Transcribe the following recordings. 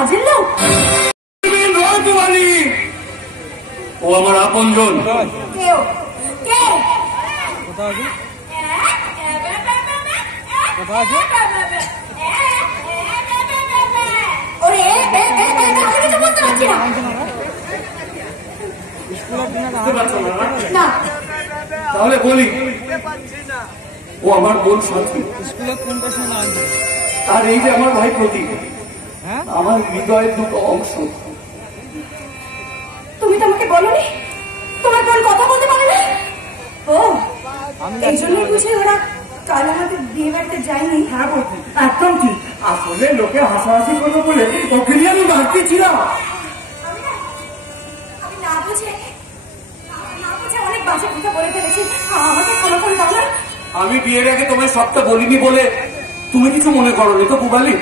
কাজের লোক? ও আমার আপনজন। কেউ কে? ওরে আমি তো বলতে পারছি না। তাহলে বলি, ও আমার বোন সাথী। আর এই যে আমার ভাই প্রতীক, আমার হৃদয়ের দুটো অংশ। তুমি তো আমাকে বলোনি তোমার বোন কথা বলতে পারে না? ও এই জন্যই বুঝি ওরা কাল আমাকে বিয়ে বাড়িতে যায়নি। হ্যাঁ বলছি, একদম ঠিক। আসলে লোকে হাসাহাসি করবে বলে ওকে নিয়ে আমি বাড়তে ছিলাম। আমি না বুঝে অনেক বাজে কথা বলে ফেলেছি, আমাকে ক্ষমা করে দাও না। আমি বিয়ের আগে তোমায় সবটা বলিনি বলে তুমি কিছু মনে করোনি তো পুবালি?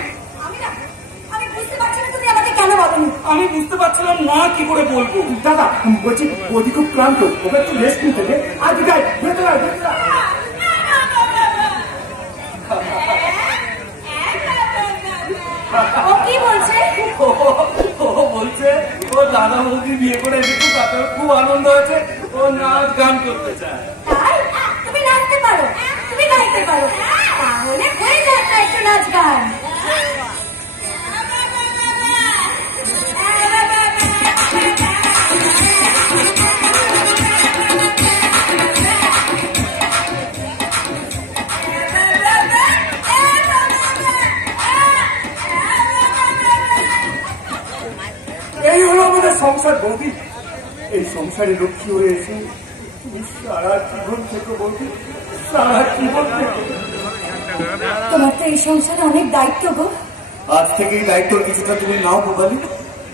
আমি বুঝতে পারছি না তুমি আমাকে কেন বলোনি। আমি বুঝতে পারছিলাম না কি করে বলবো। দাদা বলছি ওদি খুব ক্লান্ত, ওকে একটু রেস্ট নিতে দে। আর বিদায়, ও কি বলছে? ও বলছে ও দাদা বৌদি বিয়ে করে এসেছে, তাতে খুব আনন্দ হয়েছে, ও নাচ গান করতে চায়। তাই? তুমি নাচতে পারো, তুমি গাইতে পারো, তাহলে হয়ে যায় একটা একটু নাচ গান। এই হলো আমাদের সংসার বৌদি। এই সংসারে লক্ষ্মী হয়ে এসে সারা জীবন থেকে বৌদি, সারা জীবন থেকে। তোমার তো এই সংসারে অনেক দায়িত্ব গো। আজ থেকে এই দায়িত্বের কিছুটা তুমি নাও পুবালি।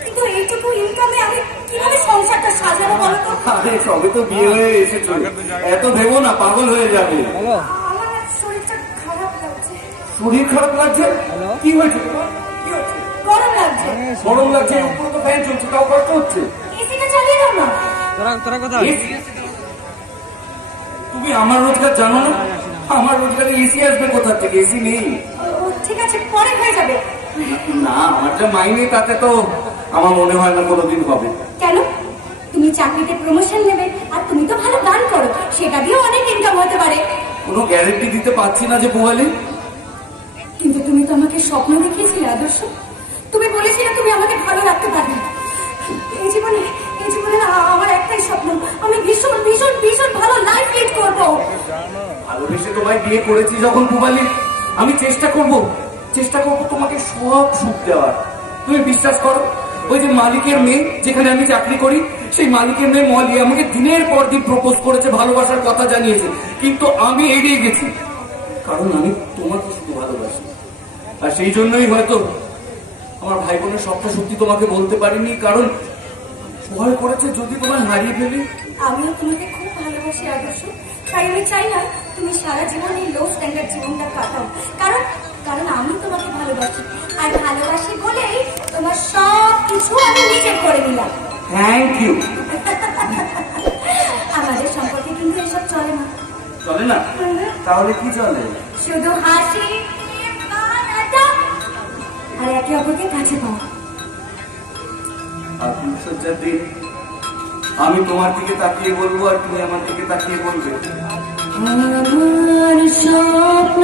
কিন্তু এইটুকু ইনকামে আমি কিভাবে সংসারটা সাজাবো বলো তো? আরে সবে তো বিয়ে হয়ে এসেছো, এত ভেবো না, পাগল হয়ে যাবে। আমার শরীরটা খারাপ লাগছে। শরীর খারাপ লাগছে? কি হয়েছে তোমার? কি হচ্ছে? গরম লাগছে। গরম লাগছে? উপরে তো ফ্যান চলছে, তাও কষ্ট হচ্ছে। এসিটা চালিয়ে দাও না। তোরা কোথায়? তুমি আমার রোজগার জানো না? আমার রোজগারে এসি আসবে কোথা থেকে? এসি নেই। ঠিক আছে, পরে হয়ে যাবে। না, আমার যা মাইনে তাতে তো আমার মনে হয় না কোনোদিন হবে। কেন? তুমি চাকরিতে প্রমোশন নেবে, আর তুমি তো ভালো গান করো, সেটা দিয়েও অনেক ইনকাম হতে পারে। কোনো গ্যারেন্টি দিতে পারছি না যে পুবালি। কিন্তু তুমি তো আমাকে স্বপ্ন দেখিয়েছিলে আদর্শ, তুমি বলেছিলে তুমি আমাকে ভালো রাখতে পারবে। এই জীবনে না আমার একটাই স্বপ্ন, আমি ভীষণ ভীষণ ভীষণ ভালো লাইফ লিড করবো। ভালোবেসে তোমায় বিয়ে করেছি যখন পুবালি, আমি চেষ্টা করব তোমাকে সব সুখ দেওয়ার। তুমি বিশ্বাস করো, ওই যে মালিকের মেয়ে যেখানে আমি চাকরি করি, সেই মালিকের মেয়ে মলি আমাকে দিনের পর দিন প্রপোজ করেছে, ভালোবাসার কথা জানিয়েছে, কিন্তু আমি এড়িয়ে গেছি, কারণ আমি তোমাকে শুধু ভালোবাসি। আর সেই জন্যই হয়তো আমার ভাই বোনের সবটা সত্যি তোমাকে বলতে পারিনি, কারণ ভয় করেছে যদি তোমায় হারিয়ে ফেলি। আমিও তোমাকে খুব ভালোবাসি আদর্শ, তাই আমি চাই না তুমি সারা জীবন এই লো স্ট্যান্ডার্ড জীবনটা কাটাও, কারণ আমি তোমাকে ভালোবাসি, আর ভালোবাসি বলেই তোমার সব কিছু আমি নিজে করে নিলাম। Thank you. আমাদের সম্পর্কে কিন্তু এসব চলে না। চলে না? তাহলে কি চলে? শুধু হাসি আর একে অপরকে কাছে পাওয়া। সজ্জার দিন আমি তোমার দিকে তাকিয়ে বলবো, আর তুমি আমার দিকে তাকিয়ে বলবে আমার স্বপ্ন